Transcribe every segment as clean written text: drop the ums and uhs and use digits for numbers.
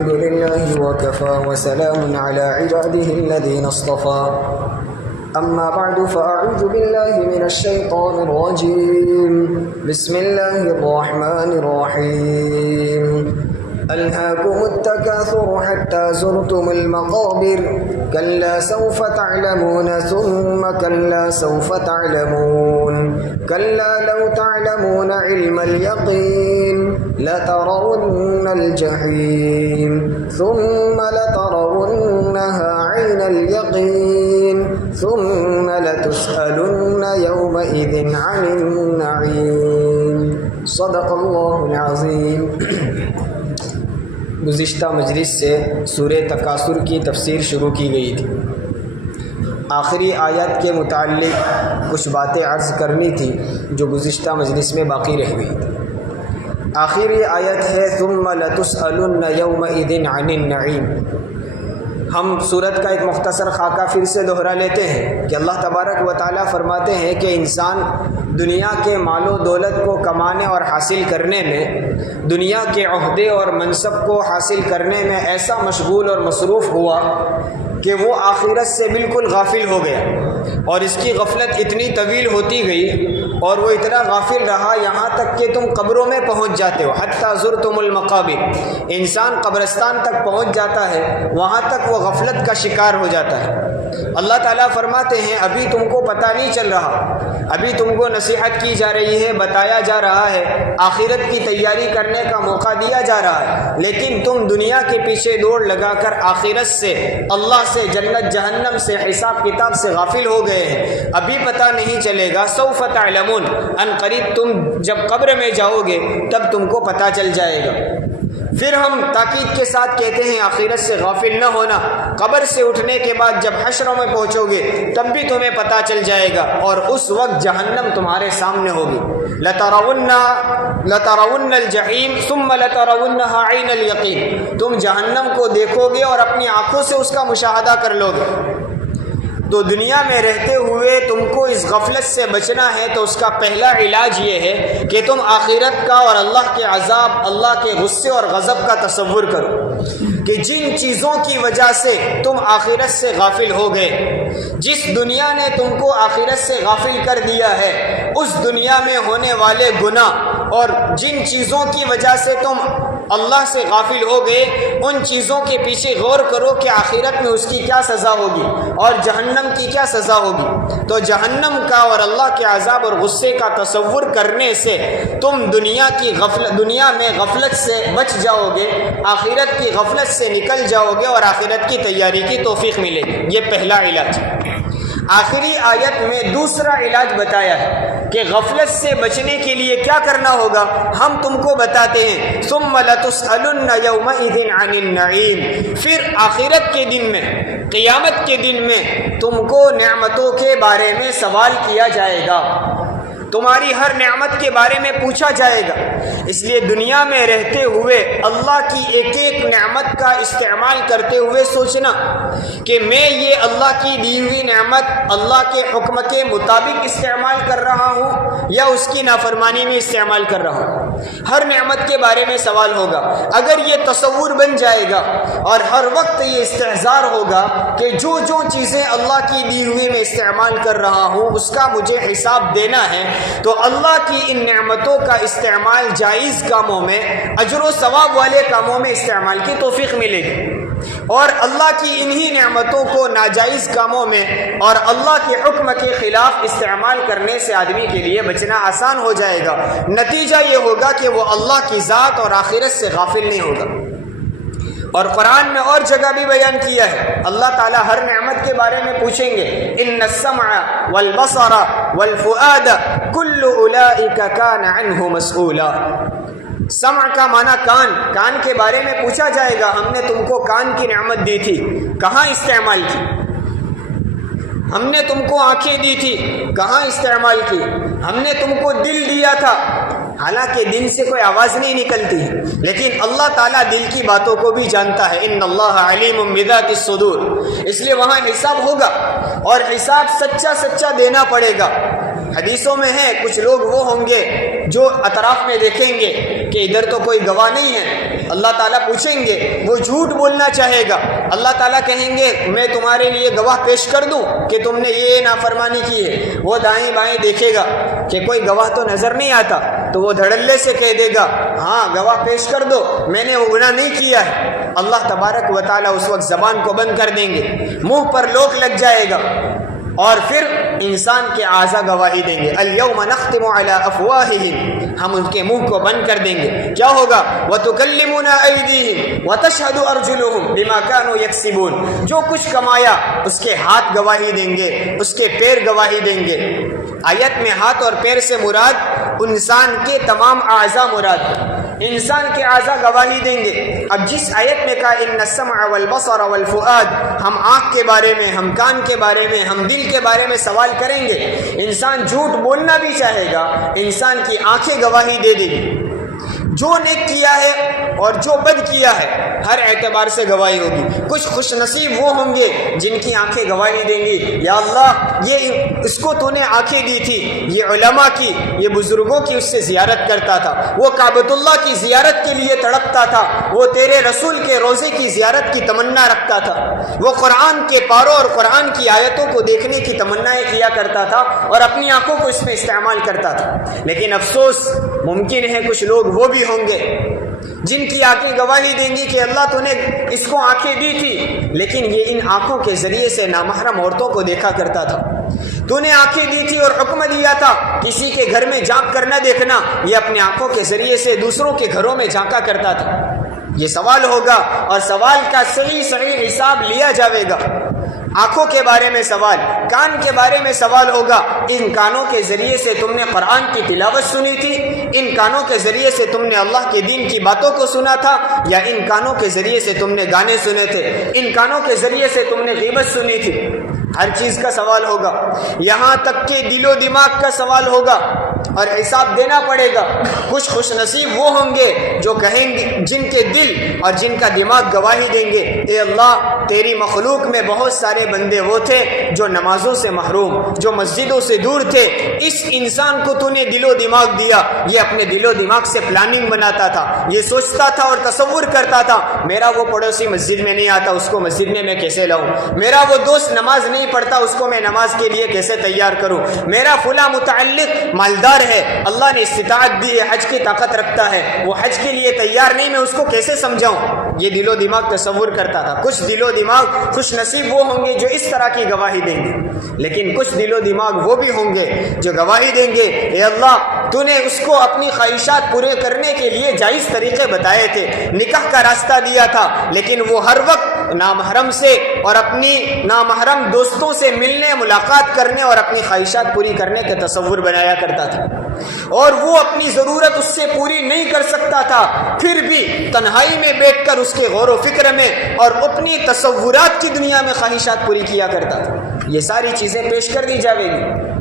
الحمد لله وكفى وسلام على عباده الذين اصطفى أما بعد فأعوذ بالله من الشيطان الرجيم بسم الله الرحمن الرحيم ألهاكم التكاثر حتى زرتم المقابر كلا سوف تعلمون ثم كلا سوف تعلمون كلا لو تعلمون علم اليقين لترون الجحيم ثم لترونها عين اليقين ثم لتسألن يومئذ عن النعيم صدق الله العظيم۔ گزشتہ مجلس سے سورہ تکاثر کی تفسیر شروع کی گئی تھی۔ آخری آیت کے متعلق کچھ باتیں عرض کرنی تھی جو گزشتہ مجلس میں باقی رہ گئی تھی۔ آخری آیت ہے ثم لتسألن یومئذ عن النعیم۔ ہم سورت کا ایک مختصر خاکہ پھر سے دہرا لیتے ہیں کہ اللہ تبارک و تعالیٰ فرماتے ہیں کہ انسان دنیا کے مال و دولت کو کمانے اور حاصل کرنے میں، دنیا کے عہدے اور منصب کو حاصل کرنے میں ایسا مشغول اور مصروف ہوا کہ وہ آخرت سے بالکل غافل ہو گیا، اور اس کی غفلت اتنی طویل ہوتی گئی اور وہ اتنا غافل رہا یہاں تک کہ تم قبروں میں پہنچ جاتے ہو۔ حتی زرتم المقابر، انسان قبرستان تک پہنچ جاتا ہے، وہاں تک وہ غفلت کا شکار ہو جاتا ہے۔ اللہ تعالیٰ فرماتے ہیں ابھی تم کو پتہ نہیں چل رہا، ابھی تم کو نصیحت کی جا رہی ہے، بتایا جا رہا ہے، آخرت کی تیاری کرنے کا موقع دیا جا رہا ہے، لیکن تم دنیا کے پیچھے دوڑ لگا کر آخرت سے، اللہ سے، جنت جہنم سے، حساب کتاب سے غافل ہو گئے ہیں۔ ابھی پتہ نہیں چلے گا، سوف تعلمون، ان قریب تم جب قبر میں جاؤ گے تب تم کو پتہ چل جائے گا۔ پھر ہم تاکید کے ساتھ کہتے ہیں آخرت سے غافل نہ ہونا، قبر سے اٹھنے کے بعد جب حشر میں پہنچو گے تب بھی تمہیں پتہ چل جائے گا، اور اس وقت جہنم تمہارے سامنے ہوگی۔ لترون الجحیم ثم لترونها عین الیقین، تم جہنم کو دیکھو گے اور اپنی آنکھوں سے اس کا مشاہدہ کر لو گے۔ تو دنیا میں رہتے ہوئے تم کو اس غفلت سے بچنا ہے تو اس کا پہلا علاج یہ ہے کہ تم آخرت کا اور اللہ کے عذاب، اللہ کے غصے اور غضب کا تصور کرو کہ جن چیزوں کی وجہ سے تم آخرت سے غافل ہو گئے، جس دنیا نے تم کو آخرت سے غافل کر دیا ہے، اس دنیا میں ہونے والے گناہ اور جن چیزوں کی وجہ سے تم اللہ سے غافل ہو گئے، ان چیزوں کے پیچھے غور کرو کہ آخرت میں اس کی کیا سزا ہوگی اور جہنم کی کیا سزا ہوگی۔ تو جہنم کا اور اللہ کے عذاب اور غصے کا تصور کرنے سے تم دنیا میں غفلت سے بچ جاؤ گے، آخرت کی غفلت سے نکل جاؤ گے اور آخرت کی تیاری کی توفیق ملے گی۔ یہ پہلا علاج۔ آخری آیت میں دوسرا علاج بتایا ہے کہ غفلت سے بچنے کے لیے کیا کرنا ہوگا، ہم تم کو بتاتے ہیں ثم لتسألن یومئذ عن النعیم۔ پھر آخرت کے دن میں، قیامت کے دن میں تم کو نعمتوں کے بارے میں سوال کیا جائے گا، تمہاری ہر نعمت کے بارے میں پوچھا جائے گا۔ اس لیے دنیا میں رہتے ہوئے اللہ کی ایک ایک نعمت کا استعمال کرتے ہوئے سوچنا کہ میں یہ اللہ کی دی ہوئی نعمت اللہ کے حکم کے مطابق استعمال کر رہا ہوں یا اس کی نافرمانی میں استعمال کر رہا ہوں۔ ہر نعمت کے بارے میں سوال ہوگا۔ اگر یہ تصور بن جائے گا اور ہر وقت یہ استحضار ہوگا کہ جو جو چیزیں اللہ کی دی ہوئی میں استعمال کر رہا ہوں اس کا مجھے حساب دینا ہے، تو اللہ کی ان نعمتوں کا استعمال جائز کاموں میں، اجر و ثواب والے کاموں میں استعمال کی توفیق ملے گی، اور اللہ کی انہی نعمتوں کو ناجائز کاموں میں اور اللہ کے حکم کے خلاف استعمال کرنے سے آدمی کے لیے بچنا آسان ہو جائے گا۔ نتیجہ یہ ہوگا کہ وہ اللہ کی ذات اور آخرت سے غافل نہیں ہوگا۔ اور قرآن میں اور جگہ بھی بیان کیا ہے، اللہ تعالیٰ ہر نعمت کے بارے میں پوچھیں گے، ان السمع والبصر والفؤاد کل اولئک کان عنہ مسئولا۔ سمع کا معنی کان کے بارے میں پوچھا جائے گا، ہم نے تم کو کان کی نعمت دی تھی، کہاں استعمال کی؟ ہم نے تم کو آنکھیں دی تھی، کہاں استعمال کی؟ ہم نے تم کو دل دیا تھا، حالانکہ دل سے کوئی آواز نہیں نکلتی، لیکن اللہ تعالیٰ دل کی باتوں کو بھی جانتا ہے، ان اللہ علیم بذات الصدور۔ اس لیے وہاں حساب ہوگا اور حساب سچا دینا پڑے گا۔ حدیثوں میں ہے کچھ لوگ وہ ہوں گے جو اطراف میں دیکھیں گے کہ ادھر تو کوئی گواہ نہیں ہے، اللہ تعالیٰ پوچھیں گے، وہ جھوٹ بولنا چاہے گا، اللہ تعالیٰ کہیں گے میں تمہارے لیے گواہ پیش کر دوں کہ تم نے یہ نافرمانی کی ہے، وہ دائیں بائیں دیکھے گا کہ کوئی گواہ تو نظر نہیں آتا، تو وہ دھڑلے سے کہہ دے گا ہاں گواہ پیش کر دو، میں نے وہ گناہ نہیں کیا ہے۔ اللہ تبارک و تعالیٰ اس وقت زبان کو بند کر دیں گے، منہ پر لوک لگ جائے گا، اور پھر انسان کے اعضاء گواہی دیں گے۔ الیوم نختم علی افواہہم، ہم ان کے منہ کو بند کر دیں گے، کیا ہوگا؟ وتکلمنا ایدیہم وتشہد ارجلہم بما کانوا یکسبون، جو کچھ کمایا اس کے ہاتھ گواہی دیں گے، اس کے پیر گواہی دیں گے۔ آیت میں ہاتھ اور پیر سے مراد انسان کے تمام اعضاء مراد، انسان کے اعضاء گواہی دیں گے۔ اب جس آیت میں کہا ان السمع والبصر والفؤاد، ہم آنکھ کے بارے میں، ہم کان کے بارے میں، ہم دل کے بارے میں سوال کریں گے۔ انسان جھوٹ بولنا بھی چاہے گا، انسان کی آنکھیں گواہی دے دیں گی، جو نیک کیا ہے اور جو بد کیا ہے ہر اعتبار سے گواہی ہوگی۔ کچھ خوش نصیب وہ ہوں گے جن کی آنکھیں گواہی دیں گی، یا اللہ یہ اس کو تو نے آنکھیں دی تھی، یہ علماء کی، یہ بزرگوں کی اس سے زیارت کرتا تھا، وہ کعبۃ اللہ کی زیارت کے لیے تڑپتا تھا، وہ تیرے رسول کے روزے کی زیارت کی تمنا رکھتا تھا، وہ قرآن کے پاروں اور قرآن کی آیتوں کو دیکھنے کی تمنائیں کیا کرتا تھا اور اپنی آنکھوں کو اس میں استعمال کرتا تھا۔ لیکن افسوس ممکن ہے کچھ لوگ وہ بھی ہوں گے جن کی آنکھیں گواہی دیں گی کہ اللہ تو نے اس کو آنکھیں دی تھی، لیکن یہ ان آنکھوں کے ذریعے سے نامحرم عورتوں کو دیکھا کرتا تھا، تو نے آنکھیں دی تھی اور حکم دیا تھا کسی کے گھر میں جھانک کر نہ دیکھنا، یہ اپنے آنکھوں کے ذریعے سے دوسروں کے گھروں میں جھانکا کرتا تھا۔ یہ سوال ہوگا اور سوال کا صحیح حساب لیا جائے گا۔ آنکھوں کے بارے میں سوال، کان کے بارے میں سوال ہوگا، ان کانوں کے ذریعے سے تم نے قرآن کی تلاوت سنی تھی، ان کانوں کے ذریعے سے تم نے اللہ کے دین کی باتوں کو سنا تھا، یا ان کانوں کے ذریعے سے تم نے گانے سنے تھے، ان کانوں کے ذریعے سے تم نے غیبت سنی تھی۔ ہر چیز کا سوال ہوگا، یہاں تک کہ دل و دماغ کا سوال ہوگا اور حساب دینا پڑے گا۔ کچھ خوش نصیب وہ ہوں گے جو کہیں گے، جن کے دل اور جن کا دماغ گواہی دیں گے، اے اللہ تیری مخلوق میں بہت سارے بندے وہ تھے جو نمازوں سے محروم، جو مسجدوں سے دور تھے، اس انسان کو تو نے دل و دماغ دیا، یہ اپنے دل و دماغ سے پلاننگ بناتا تھا، یہ سوچتا تھا اور تصور کرتا تھا میرا وہ پڑوسی مسجد میں نہیں آتا، اس کو مسجد میں کیسے لاؤں، میرا وہ دوست نماز نہیں پڑھتا، اس کو میں نماز کے لیے کیسے تیار کروں، میرا فلاں متعلق مالدار ہے، اللہ نے استطاعت دی ہے، حج کی طاقت رکھتا ہے، وہ حج کے لیے تیار نہیں، میں اس کو کیسے سمجھاؤں، یہ دل و دماغ تصور کرتا تھا۔ کچھ دل و دماغ خوش نصیب وہ ہوں گے جو اس طرح کی گواہی دیں گے، لیکن کچھ دل و دماغ وہ بھی ہوں گے جو گواہی دیں گے اے اللہ تو نے اس کو اپنی خواہشات پورے کرنے کے لیے جائز طریقے بتائے تھے، نکاح کا راستہ دیا تھا، لیکن وہ ہر وقت نامحرم سے اور اپنی نامحرم دوستوں سے ملنے، ملاقات کرنے اور اپنی خواہشات پوری کرنے کے تصور بنایا کرتا تھا، اور وہ اپنی ضرورت اس سے پوری نہیں کر سکتا تھا، پھر بھی تنہائی میں بیٹھ کر اس کے غور و فکر میں اور اپنی تصورات کی دنیا میں خواہشات پوری کیا کرتا تھا۔ یہ ساری چیزیں پیش کر دی جائیں گی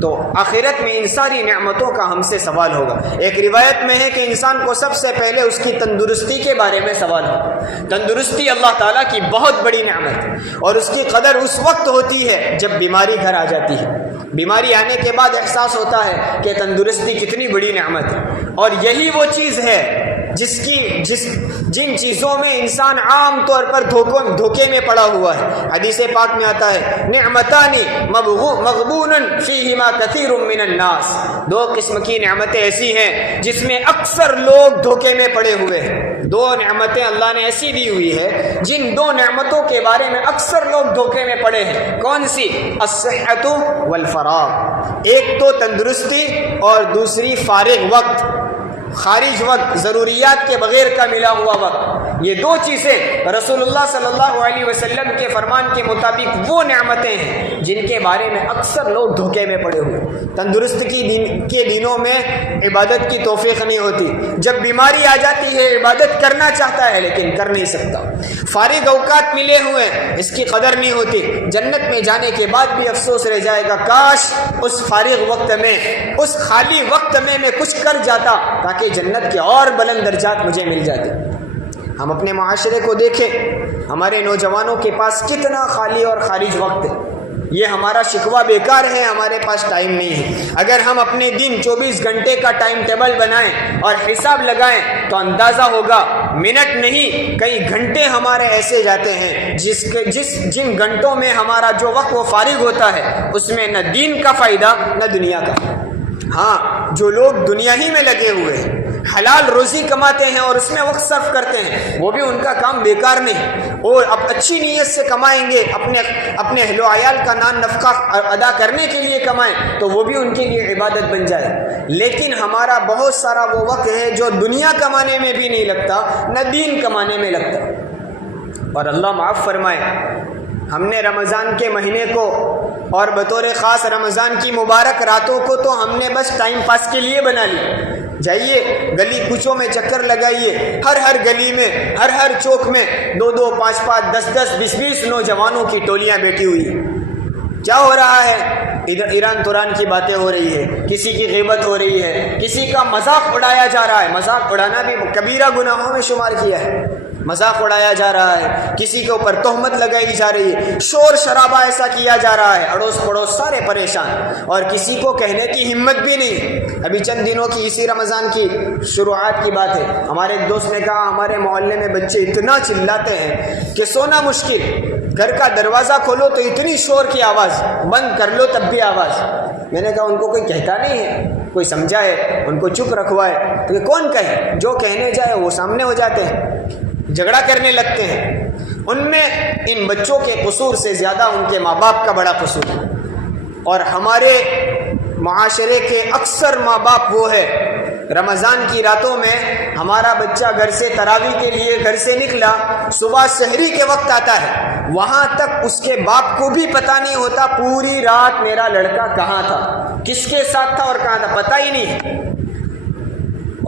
تو آخرت میں ان ساری نعمتوں کا ہم سے سوال ہوگا۔ ایک روایت میں ہے کہ انسان کو سب سے پہلے اس کی تندرستی کے بارے میں سوال ہوگا۔ تندرستی اللہ تعالیٰ کی بہت بڑی نعمت ہے اور اس کی قدر اس وقت ہوتی ہے جب بیماری گھر آ جاتی ہے۔ بیماری آنے کے بعد احساس ہوتا ہے کہ تندرستی کتنی بڑی نعمت ہے، اور یہی وہ چیز ہے جن چیزوں میں انسان عام طور پر دھوکے میں پڑا ہوا ہے۔ حدیث پاک میں آتا ہے نعمتانی مغبون فیہما کثیر من الناس، دو قسم کی نعمتیں ایسی ہیں جس میں اکثر لوگ دھوکے میں پڑے ہوئے ہیں۔ دو نعمتیں اللہ نے ایسی دی ہوئی ہے جن دو نعمتوں کے بارے میں اکثر لوگ دھوکے میں پڑے ہیں۔ کون سی؟ الصحت والفراغ، ایک تو تندرستی اور دوسری فارغ وقت، خارج وقت، ضروریات کے بغیر کا ملا ہوا وقت۔ یہ دو چیزیں رسول اللہ صلی اللہ علیہ وسلم کے فرمان کے مطابق وہ نعمتیں ہیں جن کے بارے میں اکثر لوگ دھوکے میں پڑے ہوئے۔ تندرست کے دنوں میں عبادت کی توفیق نہیں ہوتی، جب بیماری آ جاتی ہے عبادت کرنا چاہتا ہے لیکن کر نہیں سکتا۔ فارغ اوقات ملے ہوئے اس کی قدر نہیں ہوتی، جنت میں جانے کے بعد بھی افسوس رہ جائے گا کاش اس فارغ وقت میں، اس خالی وقت میں کچھ کر جاتا تاکہ جنت کے اور بلند درجات مجھے مل جاتے۔ ہم اپنے معاشرے کو دیکھیں، ہمارے نوجوانوں کے پاس کتنا خالی اور خارج وقت ہے، یہ ہمارا شکوہ بیکار ہے، ہمارے پاس ٹائم نہیں ہے۔ اگر ہم اپنے دن 24 گھنٹے کا ٹائم ٹیبل بنائیں اور حساب لگائیں تو اندازہ ہوگا منٹ نہیں کئی گھنٹے ہمارے ایسے جاتے ہیں جن گھنٹوں میں ہمارا جو وقت وہ فارغ ہوتا ہے اس میں نہ دین کا فائدہ نہ دنیا کا۔ ہاں، جو لوگ دنیا ہی میں لگے ہوئے ہیں، حلال روزی کماتے ہیں اور اس میں وقت صرف کرتے ہیں، وہ بھی ان کا کام بیکار نہیں، اور اب اچھی نیت سے کمائیں گے، اپنے اہل و عیال کا نان نفقہ ادا کرنے کے لیے کمائیں تو وہ بھی ان کے لیے عبادت بن جائے۔ لیکن ہمارا بہت سارا وہ وقت ہے جو دنیا کمانے میں بھی نہیں لگتا نہ دین کمانے میں لگتا۔ اور اللہ معاف فرمائے، ہم نے رمضان کے مہینے کو اور بطور خاص رمضان کی مبارک راتوں کو تو ہم نے بس ٹائم پاس کے لیے بنا لی۔ جائیے گلی کوچوں میں چکر لگائیے، ہر گلی میں ہر چوک میں 2 5 5 10 20 نوجوانوں کی ٹولیاں بیٹھی ہوئی۔ کیا ہو رہا ہے؟ ادھر ایران توران کی باتیں ہو رہی ہے، کسی کی غیبت ہو رہی ہے، کسی کا مذاق اڑایا جا رہا ہے۔ مذاق اڑانا بھی کبیرہ گناہوں میں شمار کیا ہے، مذاق اڑایا جا رہا ہے، کسی کے اوپر تہمت لگائی جا رہی ہے، شور شرابہ ایسا کیا جا رہا ہے، اڑوس پڑوس سارے پریشان، اور کسی کو کہنے کی ہمت بھی نہیں۔ ابھی چند دنوں کی اسی رمضان کی شروعات کی بات ہے، ہمارے ایک دوست نے کہا ہمارے محلے میں بچے اتنا چلاتے ہیں کہ سونا مشکل، گھر کا دروازہ کھولو تو اتنی شور کی آواز، بند کر لو تب بھی آواز۔ میں نے کہا ان کو کوئی کہتا نہیں ہے، کوئی سمجھائے، ان کو چپ رکھوائے، تو کون کہے؟ جو کہنے جائے وہ سامنے ہو جاتے ہیں، جھگڑا کرنے لگتے ہیں۔ ان میں ان بچوں کے قصور سے زیادہ ان کے ماں باپ کا بڑا قصور ہے، اور ہمارے معاشرے کے اکثر ماں باپ وہ ہے، رمضان کی راتوں میں ہمارا بچہ گھر سے تراویح کے لیے گھر سے نکلا، صبح سحری کے وقت آتا ہے، وہاں تک اس کے باپ کو بھی پتہ نہیں ہوتا پوری رات میرا لڑکا کہاں تھا، کس کے ساتھ تھا اور کہاں تھا، پتہ ہی نہیں۔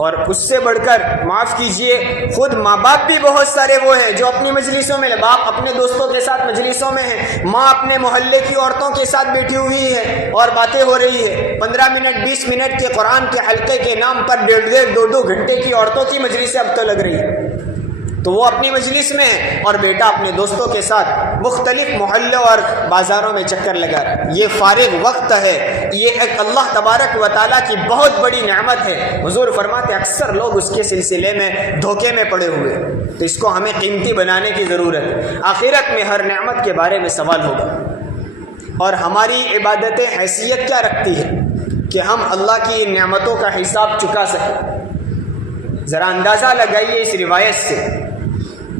اور اس سے بڑھ کر معاف کیجئے، خود ماں باپ بھی بہت سارے وہ ہیں جو اپنی مجلسوں میں، باپ اپنے دوستوں کے ساتھ مجلسوں میں ہیں، ماں اپنے محلے کی عورتوں کے ساتھ بیٹھی ہوئی ہے اور باتیں ہو رہی ہے، 15 منٹ 20 منٹ کے قرآن کے حلقے کے نام پر 1.5 2 گھنٹے کی عورتوں کی مجلسیں اب تو لگ رہی ہے، تو وہ اپنی مجلس میں ہے اور بیٹا اپنے دوستوں کے ساتھ مختلف محلوں اور بازاروں میں چکر لگا رہا ہے۔ یہ فارغ وقت ہے، یہ ایک اللہ تبارک و تعالیٰ کی بہت بڑی نعمت ہے۔ حضور فرماتے اکثر لوگ اس کے سلسلے میں دھوکے میں پڑے ہوئے، تو اس کو ہمیں قیمتی بنانے کی ضرورت ہے۔ آخرت میں ہر نعمت کے بارے میں سوال ہوگا، اور ہماری عبادتیں حیثیت کیا رکھتی ہے کہ ہم اللہ کی ان نعمتوں کا حساب چکا سکیں۔ ذرا اندازہ لگائیے اس روایت سے،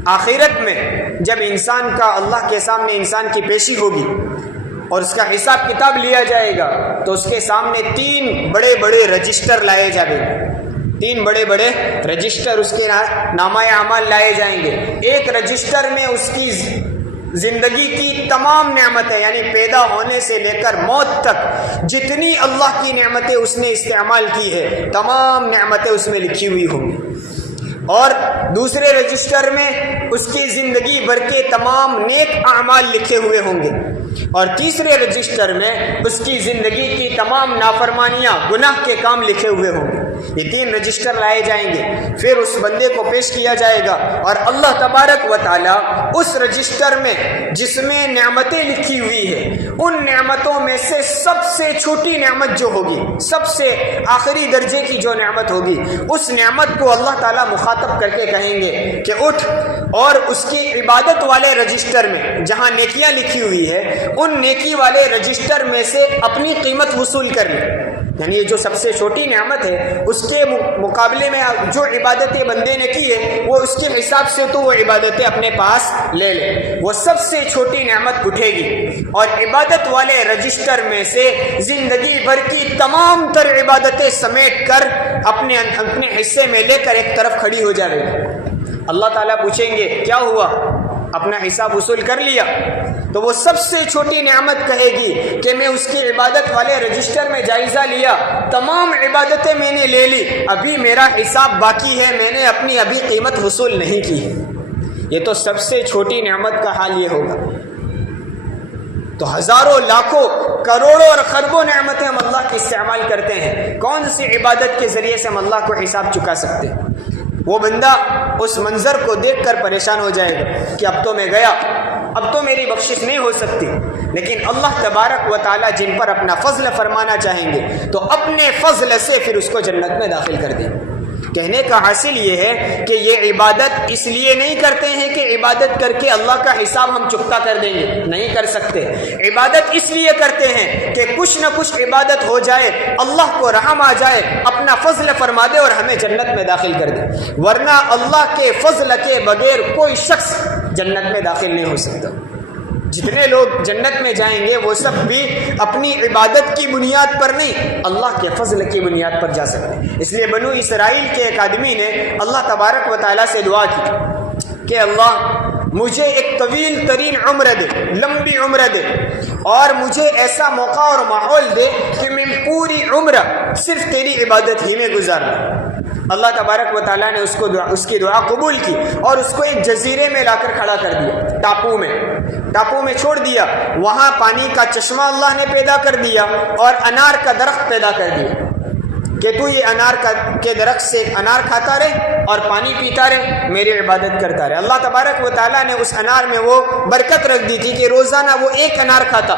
آخرت میں جب انسان کا اللہ کے سامنے انسان کی پیشی ہوگی اور اس کا حساب کتاب لیا جائے گا تو اس کے سامنے 3 بڑے بڑے رجسٹر لائے جائیں گے، 3 بڑے بڑے رجسٹر اس کے نامہ اعمال لائے جائیں گے۔ ایک رجسٹر میں اس کی زندگی کی تمام نعمتیں، یعنی پیدا ہونے سے لے کر موت تک جتنی اللہ کی نعمتیں اس نے استعمال کی ہے تمام نعمتیں اس میں لکھی ہوئی ہوں گی، اور دوسرے رجسٹر میں اس کی زندگی بھر کے تمام نیک اعمال لکھے ہوئے ہوں گے، اور تیسرے رجسٹر میں اس کی زندگی کی تمام نافرمانیاں گناہ کے کام لکھے ہوئے ہوں گے۔ یہ 3 رجسٹر لائے جائیں گے، پھر اس بندے کو پیش کیا جائے گا، اور اللہ تبارک و تعالی اس رجسٹر میں جس میں نعمتیں لکھی ہوئی ہے ان نعمتوں میں سے سب سے چھوٹی نعمت جو ہوگی، سب سے آخری درجے کی جو نعمت ہوگی، اس نعمت کو اللہ تعالیٰ مخاطب کر کے کہیں گے کہ اٹھ، اور اس کی عبادت والے رجسٹر میں جہاں نیکیاں لکھی ہوئی ہے ان نیکی والے رجسٹر میں سے اپنی قیمت وصول کر لے، یعنی یہ جو سب سے چھوٹی نعمت ہے اس کے مقابلے میں جو عبادتیں بندے نے کی ہے وہ اس کے حساب سے تو وہ عبادتیں اپنے پاس لے لے، وہ سب سے چھوٹی نعمت اٹھے گی، اور عبادت والے رجسٹر میں سے زندگی بھر کی تمام تر عبادتیں سمیٹ کر اپنے حصے میں لے کر ایک طرف کھڑی ہو جائے گی۔ اللہ تعالیٰ پوچھیں گے کیا ہوا، اپنا حساب وصول کر لیا؟ تو وہ سب سے چھوٹی نعمت کہے گی کہ میں اس کی عبادت والے رجسٹر میں جائزہ لیا، تمام عبادتیں میں نے لے لی، ابھی میرا حساب باقی ہے، میں نے اپنی ابھی قیمت وصول نہیں کی۔ یہ تو سب سے چھوٹی نعمت کا حال یہ ہوگا۔ تو ہزاروں لاکھوں کروڑوں اور خربوں نعمتیں ہم اللہ کی استعمال کرتے ہیں، کون سی عبادت کے ذریعے سے ہم اللہ کو حساب چکا سکتے ہیں؟ وہ بندہ اس منظر کو دیکھ کر پریشان ہو جائے گا کہ اب تو میں گیا، اب تو میری بخشش نہیں ہو سکتی، لیکن اللہ تبارک و تعالیٰ جن پر اپنا فضل فرمانا چاہیں گے تو اپنے فضل سے پھر اس کو جنت میں داخل کر دیں گے۔ کہنے کا حاصل یہ ہے کہ یہ عبادت اس لیے نہیں کرتے ہیں کہ عبادت کر کے اللہ کا حساب ہم چکتا کر دیں گے، نہیں کر سکتے۔ عبادت اس لیے کرتے ہیں کہ کچھ نہ کچھ عبادت ہو جائے، اللہ کو رحم آ جائے، اپنا فضل فرما دے اور ہمیں جنت میں داخل کر دے، ورنہ اللہ کے فضل کے بغیر کوئی شخص جنت میں داخل نہیں ہو سکتا۔ جتنے لوگ جنت میں جائیں گے وہ سب بھی اپنی عبادت کی بنیاد پر نہیں، اللہ کے فضل کی بنیاد پر جا سکتے ہیں۔ اس لیے بنو اسرائیل کے ایک آدمی نے اللہ تبارک و تعالیٰ سے دعا کی کہ اللہ مجھے ایک طویل ترین عمر دے، لمبی عمر دے، اور مجھے ایسا موقع اور ماحول دے کہ میں پوری عمر صرف تیری عبادت ہی میں گزار لوں۔ اللہ تبارک و تعالیٰ نے اس کی دعا قبول کی اور اس کو ایک جزیرے میں لا کر کھڑا کر دیا، ٹاپو میں چھوڑ دیا۔ وہاں پانی کا چشمہ اللہ نے پیدا کر دیا اور انار کا درخت پیدا کر دیا کہ تو یہ انار کے درخت سے انار کھاتا رہے اور پانی پیتا رہے، میری عبادت کرتا رہے۔ اللہ تبارک و تعالیٰ نے اس انار میں وہ برکت رکھ دی تھی کہ روزانہ وہ ایک انار کھاتا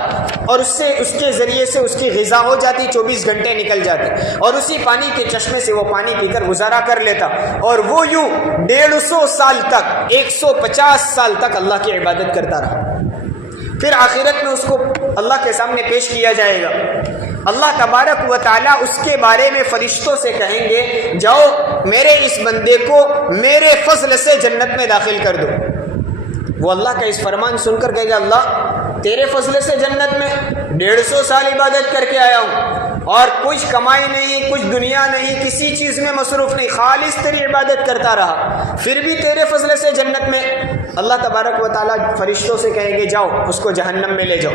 اور اس کے ذریعے سے اس کی غذا ہو جاتی، 24 گھنٹے نکل جاتے، اور اسی پانی کے چشمے سے وہ پانی پی کر گزارا کر لیتا، اور وہ یوں 150 سال تک، 150 سال تک اللہ کی عبادت کرتا رہا۔ پھر آخرت میں اس کو اللہ کے سامنے پیش کیا جائے گا۔ اللہ تبارک و تعالیٰ اس کے بارے میں فرشتوں سے کہیں گے جاؤ میرے اس بندے کو میرے فضل سے جنت میں داخل کر دو۔ وہ اللہ کا اس فرمان سن کر کہے گا اللہ تیرے فضل سے جنت میں 150 سال عبادت کر کے آیا ہوں اور کچھ کمائی نہیں، کچھ دنیا نہیں، کسی چیز میں مصروف نہیں، خالص تیری عبادت کرتا رہا، پھر بھی تیرے فضل سے جنت میں۔ اللہ تبارک و تعالیٰ فرشتوں سے کہیں گے جاؤ اس کو جہنم میں لے جاؤ،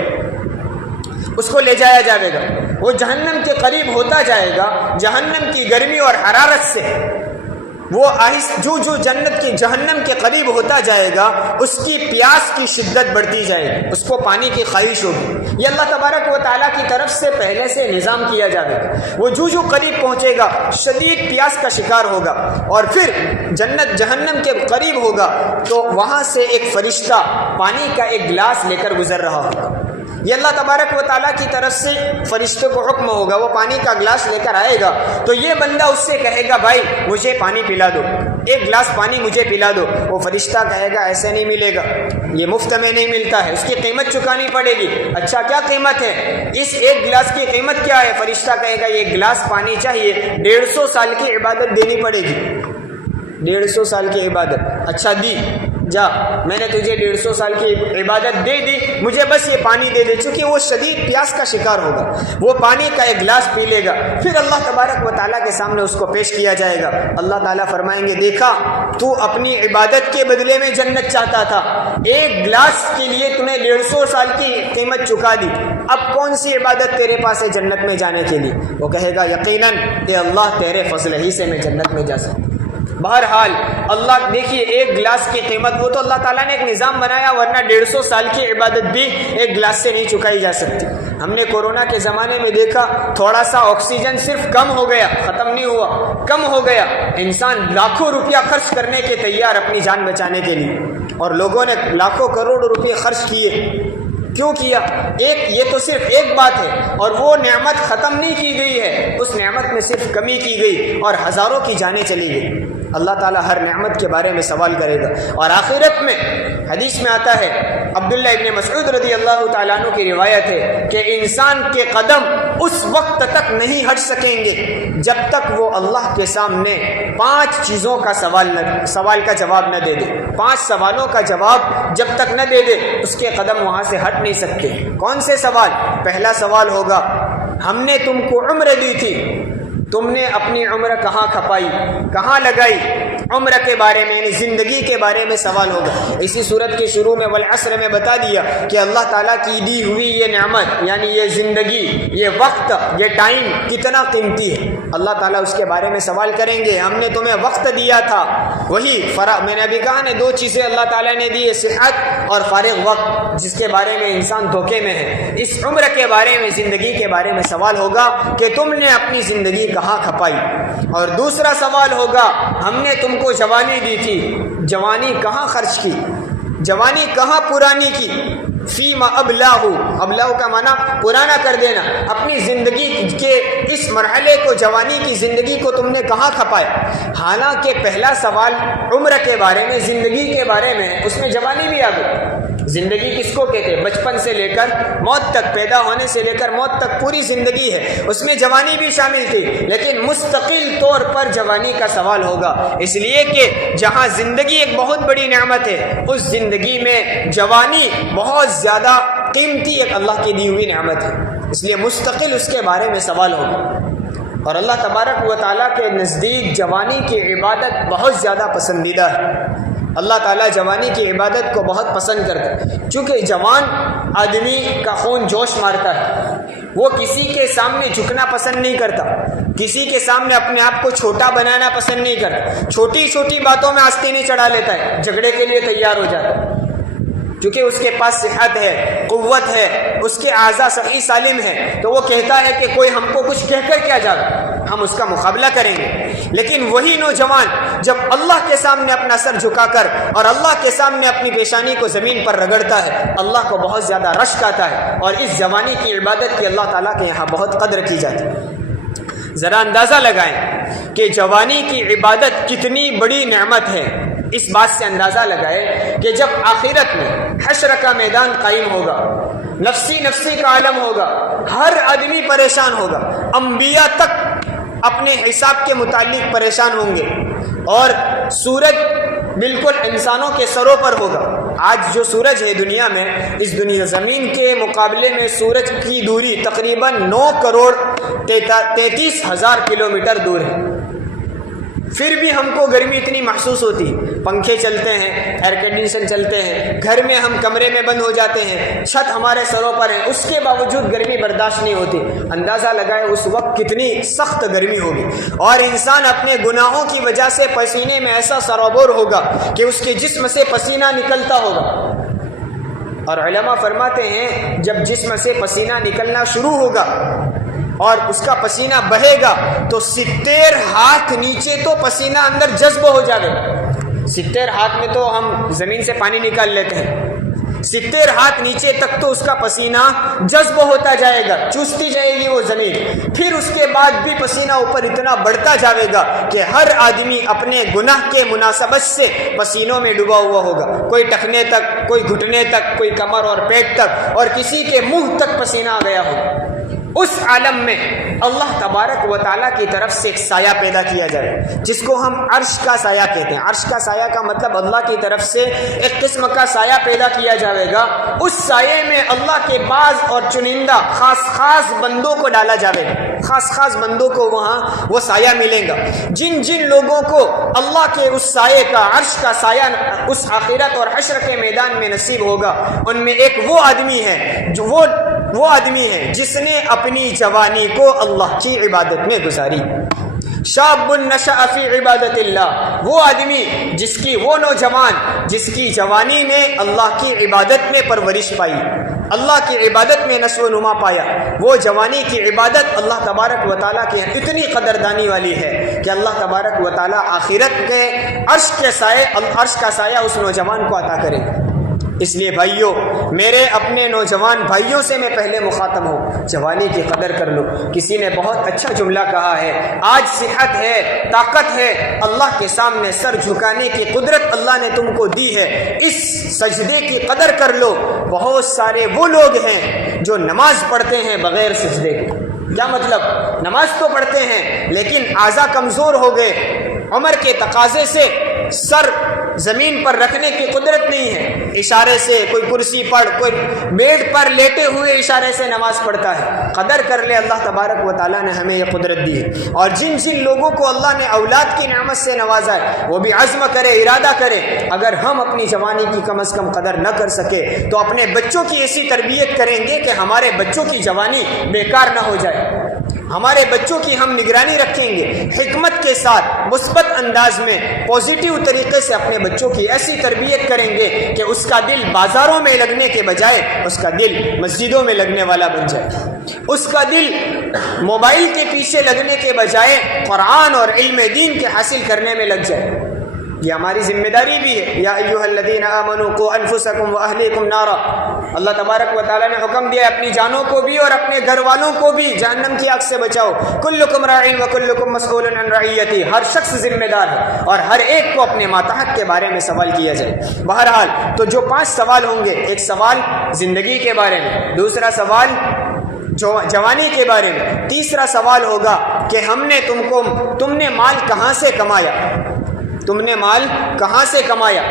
اس کو لے جایا جائے گا، وہ جہنم کے قریب ہوتا جائے گا، جہنم کی گرمی اور حرارت سے وہ جو جنت کی جہنم کے قریب ہوتا جائے گا اس کی پیاس کی شدت بڑھتی جائے گی، اس کو پانی کی خواہش ہوگی۔ یہ اللہ تبارک و تعالیٰ کی طرف سے پہلے سے نظام کیا جائے گا۔ وہ جو قریب پہنچے گا شدید پیاس کا شکار ہوگا، اور پھر جنت جہنم کے قریب ہوگا تو وہاں سے ایک فرشتہ پانی کا ایک گلاس لے کر گزر رہا ہوگا۔ یہ اللہ تبارک و تعالیٰ کی طرف سے فرشتے کو حکم ہوگا، وہ پانی کا گلاس لے کر آئے گا تو یہ بندہ اس سے کہے گا بھائی مجھے پانی پلا دو، ایک گلاس پانی مجھے پلا دو۔ وہ فرشتہ کہے گا ایسے نہیں ملے گا، یہ مفت میں نہیں ملتا ہے، اس کی قیمت چکانی پڑے گی۔ اچھا کیا قیمت ہے؟ اس ایک گلاس کی قیمت کیا ہے؟ فرشتہ کہے گا یہ گلاس پانی چاہیے، 150 سال کی عبادت دینی پڑے گی، 150 سال کی عبادت۔ اچھا دی، جا میں نے تجھے 150 سال کی عبادت دے دی، مجھے بس یہ پانی دے دے۔ چونکہ وہ شدید پیاس کا شکار ہوگا، وہ پانی کا ایک گلاس پی لے گا، پھر اللہ تبارک و تعالیٰ کے سامنے اس کو پیش کیا جائے گا۔ اللہ تعالیٰ فرمائیں گے دیکھا تو اپنی عبادت کے بدلے میں جنت چاہتا تھا، ایک گلاس کے لیے تمہیں 150 سال کی قیمت چکا دی، اب کون سی عبادت تیرے پاس ہے جنت میں جانے کے لیے؟ وہ کہے گا یقیناً کہ اللہ تیرے فضل ہی سے میں جنت میں جا سکتا۔ بہرحال اللہ دیکھیے ایک گلاس کی قیمت، وہ تو اللہ تعالیٰ نے ایک نظام بنایا، ورنہ 150 سال کی عبادت بھی ایک گلاس سے نہیں چکائی جا سکتی۔ ہم نے کورونا کے زمانے میں دیکھا تھوڑا سا آکسیجن صرف کم ہو گیا، ختم نہیں ہوا، کم ہو گیا، انسان لاکھوں روپیہ خرچ کرنے کے تیار اپنی جان بچانے کے لیے، اور لوگوں نے لاکھوں کروڑ روپے خرچ کیے۔ کیوں کیا؟ یہ تو صرف ایک بات ہے، اور وہ نعمت ختم نہیں کی گئی ہے، اس نعمت میں صرف کمی کی گئی اور ہزاروں کی جانیں چلی گئی۔ اللہ تعالیٰ ہر نعمت کے بارے میں سوال کرے گا۔ اور آخرت میں حدیث میں آتا ہے، عبداللہ ابن مسعود رضی اللہ تعالیٰ عنہ کی روایت ہے کہ انسان کے قدم اس وقت تک نہیں ہٹ سکیں گے جب تک وہ اللہ کے سامنے 5 چیزوں کا سوال کا جواب نہ دے دے۔ 5 سوالوں کا جواب جب تک نہ دے دے اس کے قدم وہاں سے ہٹ نہیں سکتے۔ کون سے سوال؟ پہلا سوال ہوگا ہم نے تم کو عمر دی تھی، تم نے اپنی عمر کہاں کھپائی، کہاں لگائی؟ عمر کے بارے میں یعنی زندگی کے بارے میں سوال ہوگا۔ اسی صورت کے شروع میں والعصر میں بتا دیا کہ اللہ تعالیٰ کی دی ہوئی یہ نعمت یعنی یہ زندگی، یہ وقت، یہ ٹائم کتنا قیمتی ہے۔ اللہ تعالیٰ اس کے بارے میں سوال کریں گے۔ ہم نے تمہیں وقت دیا تھا، وہی میں نے ابھی کہا نا 2 چیزیں اللہ تعالیٰ نے دی ہے، صحت اور فارغ وقت، جس کے بارے میں انسان دھوکے میں ہے۔ اس عمر کے بارے میں، زندگی کے بارے میں سوال ہوگا کہ تم نے اپنی زندگی کہاں کھپائی۔ اور دوسرا سوال ہوگا ہم نے تم کو جوانی دی تھی، جوانی کہاں خرچ کی، جوانی کہاں پرانی کی؟ فیما ابلاہو، ابلاہو کا معنی پرانا کر دینا، اپنی زندگی کے اس مرحلے کو، جوانی کی زندگی کو تم نے کہاں کھپایا؟ حالانکہ پہلا سوال عمر کے بارے میں، زندگی کے بارے میں، اس میں جوانی بھی آ گئی۔ زندگی کس کو کہتے ہیں؟ بچپن سے لے کر موت تک، پیدا ہونے سے لے کر موت تک پوری زندگی ہے، اس میں جوانی بھی شامل تھی، لیکن مستقل طور پر جوانی کا سوال ہوگا، اس لیے کہ جہاں زندگی ایک بہت بڑی نعمت ہے، اس زندگی میں جوانی بہت زیادہ قیمتی ایک اللہ کی دی ہوئی نعمت ہے، اس لیے مستقل اس کے بارے میں سوال ہوگا۔ اور اللہ تبارک و تعالیٰ کے نزدیک جوانی کی عبادت بہت زیادہ پسندیدہ ہے۔ اللہ تعالیٰ جوانی کی عبادت کو بہت پسند کرتا ہے، چونکہ جوان آدمی کا خون جوش مارتا ہے، وہ کسی کے سامنے جھکنا پسند نہیں کرتا، کسی کے سامنے اپنے آپ کو چھوٹا بنانا پسند نہیں کرتا، چھوٹی چھوٹی باتوں میں آستینی چڑھا لیتا ہے، جھگڑے کے لیے تیار ہو جاتا ہے، کیونکہ اس کے پاس صحت ہے، قوت ہے، اس کے اعضاء صحیح سالم ہے، تو وہ کہتا ہے کہ کوئی ہم کو کچھ کہہ کر کیا جائے، ہم اس کا مقابلہ کریں گے۔ لیکن وہی نوجوان جب اللہ کے سامنے اپنا سر جھکا کر اور اللہ کے سامنے اپنی پیشانی کو زمین پر رگڑتا ہے، اللہ کو بہت زیادہ رشک آتا ہے، اور اس جوانی کی عبادت کی اللہ تعالیٰ کے یہاں بہت قدر کی جاتی ہے۔ ذرا اندازہ لگائیں کہ جوانی کی عبادت کتنی بڑی نعمت ہے، اس بات سے اندازہ لگائے کہ جب آخرت میں حشر کا میدان قائم ہوگا، نفسی نفسی کا عالم ہوگا، ہر آدمی پریشان ہوگا، انبیاء تک اپنے حساب کے متعلق پریشان ہوں گے، اور سورج بالکل انسانوں کے سروں پر ہوگا۔ آج جو سورج ہے دنیا میں، اس دنیا زمین کے مقابلے میں سورج کی دوری تقریباً 9,33,000 کلومیٹر دور ہے، پھر بھی ہم کو گرمی اتنی محسوس ہوتی، پنکھے چلتے ہیں، ایئر کنڈیشن چلتے ہیں، گھر میں ہم کمرے میں بند ہو جاتے ہیں، چھت ہمارے سروں پر ہے، اس کے باوجود گرمی برداشت نہیں ہوتی۔ اندازہ لگائے اس وقت کتنی سخت گرمی ہوگی، اور انسان اپنے گناہوں کی وجہ سے پسینے میں ایسا سرابور ہوگا کہ اس کے جسم سے پسینہ نکلتا ہوگا، اور علماء فرماتے ہیں جب جسم سے پسینہ نکلنا شروع ہوگا اور اس کا پسینہ بہے گا تو 70 ہاتھ نیچے تو پسینہ اندر جذب ہو جائے گا۔ 70 ہاتھ میں تو ہم زمین سے پانی نکال لیتے ہیں، 70 ہاتھ نیچے تک تو اس کا پسینہ جذب ہوتا جائے گا، چوستی جائے گی وہ زمین، پھر اس کے بعد بھی پسینہ اوپر اتنا بڑھتا جائے گا کہ ہر آدمی اپنے گناہ کے مناسبت سے پسینوں میں ڈوبا ہوا ہوگا، کوئی ٹخنے تک، کوئی گھٹنے تک، کوئی کمر اور پیٹ تک، اور کسی کے منہ تک پسینہ آ گیا ہوگا۔ اس عالم میں اللہ تبارک و تعالیٰ کی طرف سے ایک سایہ پیدا کیا جائے، جس کو ہم عرش کا سایہ کہتے ہیں۔ عرش کا سایہ کا مطلب اللہ کی طرف سے ایک قسم کا سایہ پیدا کیا جائے گا، اس سایے میں اللہ کے بعض اور چنندہ خاص بندوں کو ڈالا جائے گا، خاص بندوں کو وہاں وہ سایہ ملے گا۔ جن لوگوں کو اللہ کے اس سایے کا، عرش کا سایہ اس آخرت اور حشر کے میدان میں نصیب ہوگا، ان میں ایک وہ آدمی ہے جو وہ آدمی ہے جس نے اپنی جوانی کو اللہ کی عبادت میں گزاری۔ شاب نشأ فی عبادت اللہ، وہ آدمی وہ نوجوان جس کی جوانی میں اللہ کی عبادت میں پرورش پائی، اللہ کی عبادت میں نشو و نما پایا، وہ جوانی کی عبادت اللہ تبارک و تعالیٰ کی اتنی قدردانی والی ہے کہ اللہ تبارک و تعالیٰ آخرت کے عرش کا سایہ اس نوجوان کو عطا کرے گا۔ اس لیے بھائیوں، میرے اپنے نوجوان بھائیوں سے میں پہلے مخاطب ہوں، جوانی کی قدر کر لو۔ کسی نے بہت اچھا جملہ کہا ہے، آج صحت ہے، طاقت ہے، اللہ کے سامنے سر جھکانے کی قدرت اللہ نے تم کو دی ہے، اس سجدے کی قدر کر لو۔ بہت سارے وہ لوگ ہیں جو نماز پڑھتے ہیں بغیر سجدے کے۔ کیا مطلب؟ نماز تو پڑھتے ہیں لیکن اعضاء کمزور ہو گئے، عمر کے تقاضے سے سر زمین پر رکھنے کی قدرت نہیں ہے، اشارے سے کوئی کرسی پر، کوئی بیڈ پر لیٹے ہوئے اشارے سے نماز پڑھتا ہے۔ قدر کر لے، اللہ تبارک و تعالیٰ نے ہمیں یہ قدرت دی ہے، اور جن لوگوں کو اللہ نے اولاد کی نعمت سے نوازا ہے وہ بھی عزم کرے، ارادہ کرے، اگر ہم اپنی جوانی کی کم از کم قدر نہ کر سکے تو اپنے بچوں کی ایسی تربیت کریں گے کہ ہمارے بچوں کی جوانی بیکار نہ ہو جائے، ہمارے بچوں کی ہم نگرانی رکھیں گے، حکمت کے ساتھ، مثبت انداز میں، پازیٹیو طریقے سے اپنے بچوں کی ایسی تربیت کریں گے کہ اس کا دل بازاروں میں لگنے کے بجائے اس کا دل مسجدوں میں لگنے والا بن جائے، اس کا دل موبائل کے پیچھے لگنے کے بجائے قرآن اور علم دین کے حاصل کرنے میں لگ جائے۔ یہ ہماری ذمہ داری بھی ہے. یا ایھا الذین آمنوا قوا انفسکم واہلیکم نارا. اللہ تبارک و تعالیٰ نے حکم دیا اپنی جانوں کو بھی اور اپنے گھر والوں کو بھی جہنم کی آگ سے بچاؤ. کلکم راع وکلکم مسئول عن رعیتہ. ہر شخص ذمہ دار ہے اور ہر ایک کو اپنے ماتحت کے بارے میں سوال کیا جائے. بہرحال تو جو 5 سوال ہوں گے، ایک سوال زندگی کے بارے میں، دوسرا سوال جوانی کے بارے میں، تیسرا سوال ہوگا کہ تم نے مال کہاں سے کمایا، تم نے مال کہاں سے کمایا.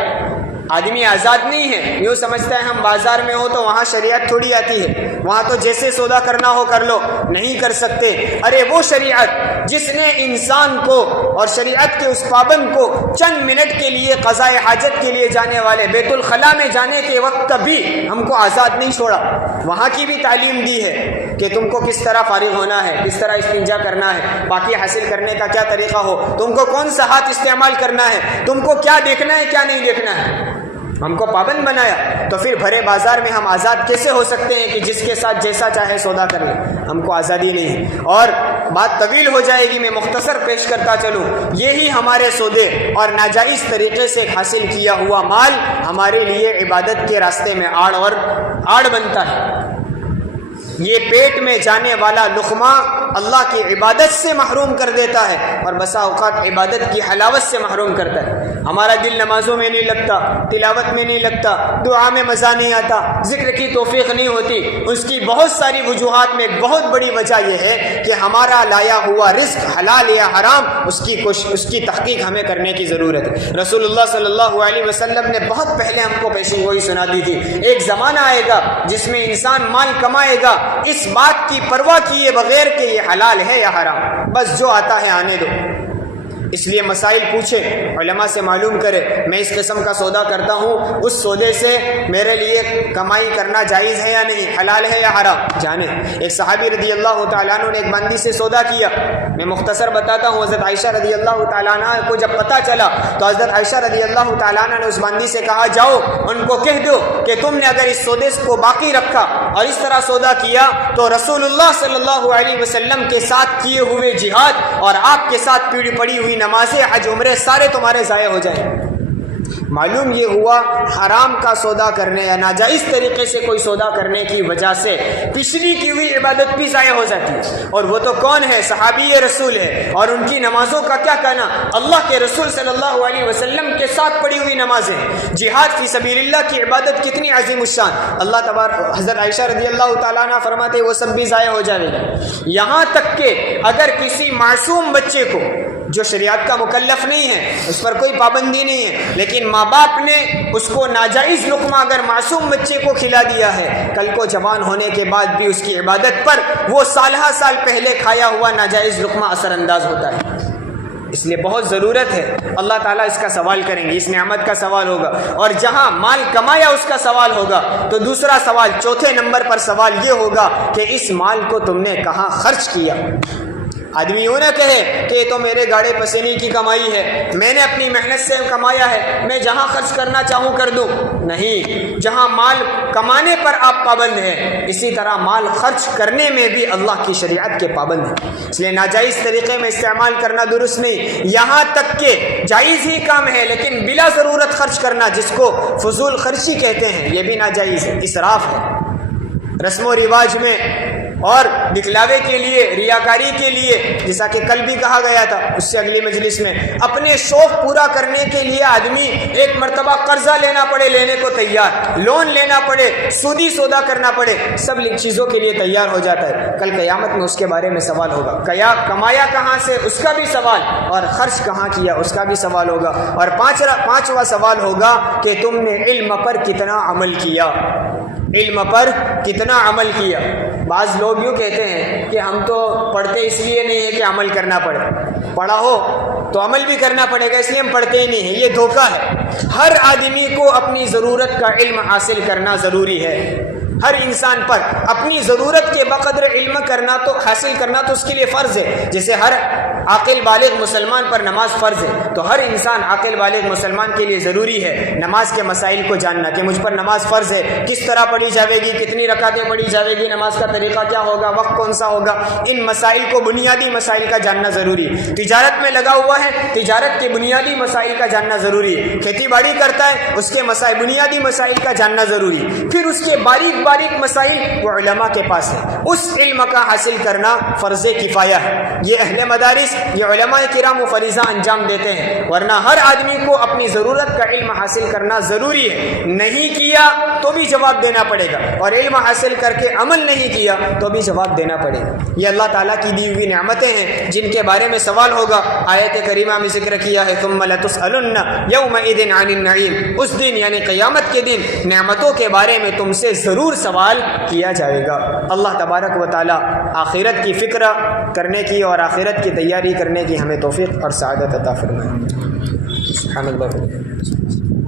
آدمی آزاد نہیں ہے، یوں سمجھتا ہے ہم بازار میں ہو تو وہاں شریعت تھوڑی آتی ہے، وہاں تو جیسے سودا کرنا ہو کر لو. نہیں کر سکتے. ارے وہ شریعت جس نے انسان کو اور شریعت کے اس پابند کو چند منٹ کے لیے قضاء حاجت کے لیے جانے والے بیت الخلاء میں جانے کے وقت بھی ہم کو آزاد نہیں چھوڑا، وہاں کی بھی تعلیم دی ہے کہ تم کو کس طرح فارغ ہونا ہے، کس طرح استنجا کرنا ہے، پاکی حاصل کرنے کا کیا طریقہ ہو، تم کو کون سا ہاتھ استعمال کرنا ہے، تم کو کیا دیکھنا ہے کیا نہیں دیکھنا ہے. ہم کو پابند بنایا. تو پھر بھرے بازار میں ہم آزاد کیسے ہو سکتے ہیں کہ جس کے ساتھ جیسا چاہے سودا کر لیں؟ ہم کو آزادی نہیں ہے. اور بات طویل ہو جائے گی، میں مختصر پیش کرتا چلوں. یہی ہمارے سودے اور ناجائز طریقے سے حاصل کیا ہوا مال ہمارے لیے عبادت کے راستے میں آڑ بنتا ہے. یہ پیٹ میں جانے والا لقمہ اللہ کی عبادت سے محروم کر دیتا ہے اور بسا اوقات عبادت کی حلاوت سے محروم کرتا ہے. ہمارا دل نمازوں میں نہیں لگتا، تلاوت میں نہیں لگتا، دعا میں مزہ نہیں آتا، ذکر کی توفیق نہیں ہوتی. اس کی بہت ساری وجوہات میں ایک بہت بڑی وجہ یہ ہے کہ ہمارا لایا ہوا رزق حلال یا حرام اس کی تحقیق ہمیں کرنے کی ضرورت ہے. رسول اللہ صلی اللہ علیہ وسلم نے بہت پہلے ہم کو پیشین گوئی سنا دی تھی. ایک زمانہ آئے گا جس میں انسان مال کمائے گا اس بات کی پرواہ کیے بغیر کہ یہ حلال ہے یا حرام، بس جو آتا ہے آنے دو. اس لیے مسائل پوچھے، علماء سے معلوم کرے میں اس قسم کا سودا کرتا ہوں، اس سودے سے میرے لیے کمائی کرنا جائز ہے یا نہیں، حلال ہے یا حرام، جانے. ایک صحابی رضی اللہ تعالیٰ عنہ نے ایک بندی سے سودا کیا. میں مختصر بتاتا ہوں. حضرت عائشہ رضی اللہ تعالیٰ عنہ کو جب پتہ چلا تو حضرت عائشہ رضی اللہ تعالیٰ عنہ نے اس بندی سے کہا جاؤ ان کو کہہ دو کہ تم نے اگر اس سودے کو باقی رکھا اور اس طرح سودا کیا تو رسول اللہ صلی اللہ علیہ وسلم کے ساتھ کیے ہوئے جہاد اور آپ کے ساتھ پڑی ہوئی نمازیں، حج عمرے سارے تمہارے ضائع ہو جائیں. معلوم یہ ہوا حرام کا سودا کرنے یا ناجائز طریقے سے کوئی سودا کرنے کی وجہ سے پچھلی کی ہوئی عبادت بھی ضائع ہو جاتی ہے. اور وہ تو کون ہے؟ صحابی رسول ہے. اور ان کی نمازوں کا کیا کہنا؟ اللہ کے رسول صلی اللہ علیہ وسلم کے ساتھ پڑھی ہوئی نمازیں. جہاد فی سبیل اللہ کی عبادت کتنی عظیم الشان. اللہ تبارک حضرت عائشہ رضی اللہ تعالیٰ عنہ فرماتے وہ سب بھی ضائع ہو جائے گا. یہاں تک کہ اگر کسی معصوم بچے کو جو شریعت کا مکلف نہیں ہے، اس پر کوئی پابندی نہیں ہے، لیکن ماں باپ نے اس کو ناجائز لقمہ اگر معصوم بچے کو کھلا دیا ہے، کل کو جوان ہونے کے بعد بھی اس کی عبادت پر وہ سالہ سال پہلے کھایا ہوا ناجائز لقمہ اثر انداز ہوتا ہے. اس لیے بہت ضرورت ہے. اللہ تعالیٰ اس کا سوال کریں گے، اس نعمت کا سوال ہوگا. اور جہاں مال کمایا اس کا سوال ہوگا. تو دوسرا سوال، چوتھے نمبر پر سوال یہ ہوگا کہ اس مال کو تم نے کہاں خرچ کیا. آدمی یوں نہ کہے کہ یہ تو میرے گاڑے پسینے کی کمائی ہے، میں نے اپنی محنت سے کمایا ہے، میں جہاں خرچ کرنا چاہوں کر دوں. نہیں، جہاں مال کمانے پر آپ پابند ہیں اسی طرح مال خرچ کرنے میں بھی اللہ کی شریعت کے پابند ہیں. اس لیے ناجائز طریقے میں استعمال کرنا درست نہیں. یہاں تک کہ جائز ہی کام ہے لیکن بلا ضرورت خرچ کرنا، جس کو فضول خرچی کہتے ہیں، یہ بھی ناجائز ہے، اسراف ہے. رسم و رواج میں اور دکھلاوے کے لیے، ریاکاری کے لیے، جیسا کہ کل بھی کہا گیا تھا اس سے اگلی مجلس میں، اپنے شوق پورا کرنے کے لیے آدمی ایک مرتبہ قرضہ لینا پڑے، لینے کو تیار، لون لینا پڑے، سودی سودا کرنا پڑے، سب چیزوں کے لیے تیار ہو جاتا ہے. کل قیامت میں اس کے بارے میں سوال ہوگا. کمایا کہاں سے اس کا بھی سوال، اور خرچ کہاں کیا اس کا بھی سوال ہوگا. اور پانچواں سوال ہوگا کہ تم نے علم پر کتنا عمل کیا. علم پر کتنا عمل کیا. بعض لوگ یوں کہتے ہیں کہ ہم تو پڑھتے اس لیے نہیں ہے کہ عمل کرنا پڑے، پڑھا ہو تو عمل بھی کرنا پڑے گا اس لیے ہم پڑھتے ہی نہیں ہیں. یہ دھوکہ ہے. ہر آدمی کو اپنی ضرورت کا علم حاصل کرنا ضروری ہے. ہر انسان پر اپنی ضرورت کے بقدر علم کرنا تو حاصل کرنا تو اس کے لیے فرض ہے. جیسے ہر عاقل بالغ مسلمان پر نماز فرض ہے، تو ہر انسان عاقل بالغ مسلمان کے لیے ضروری ہے نماز کے مسائل کو جاننا کہ مجھ پر نماز فرض ہے، کس طرح پڑھی جاوے گی، کتنی رکعتیں پڑھی جاوے گی، نماز کا طریقہ کیا ہوگا، وقت کون سا ہوگا. ان مسائل کو، بنیادی مسائل کا جاننا ضروری ہے. تجارت میں لگا ہوا ہے، تجارت کے بنیادی مسائل کا جاننا ضروری ہے. کھیتی باڑی کرتا ہے، اس کے مسائل، بنیادی مسائل کا جاننا ضروری ہے. پھر اس کے باریک باریک مسائل وہ علماء کے پاس ہے، اس علم کا حاصل کرنا فرض کفایہ ہے. یہ اہل مدارس، یہ علماء کرام وہ فریضہ انجام دیتے ہیں، ورنہ ہر آدمی کو اپنی ضرورت کا علم حاصل کرنا ضروری ہے. نہیں کیا تو بھی جواب دینا پڑے گا، اور علم حاصل کر کے عمل نہیں کیا تو بھی جواب دینا پڑے گا. یہ اللہ تعالیٰ کی دی ہوئی نعمتیں ہیں جن کے بارے میں سوال ہوگا. آیت کریمہ میں ذکر کیا ہے ثم لتسألن یومئذ عن النعیم. اس دن یعنی قیامت کے دن نعمتوں کے بارے میں تم سے ضرور سوال کیا جائے گا. اللہ تبارک و تعالیٰ آخرت کی فکر کرنے کی اور آخرت کی تیاری کرنے کی ہمیں توفیق اور سعادت عطا فرمائے. سبحان اللہ.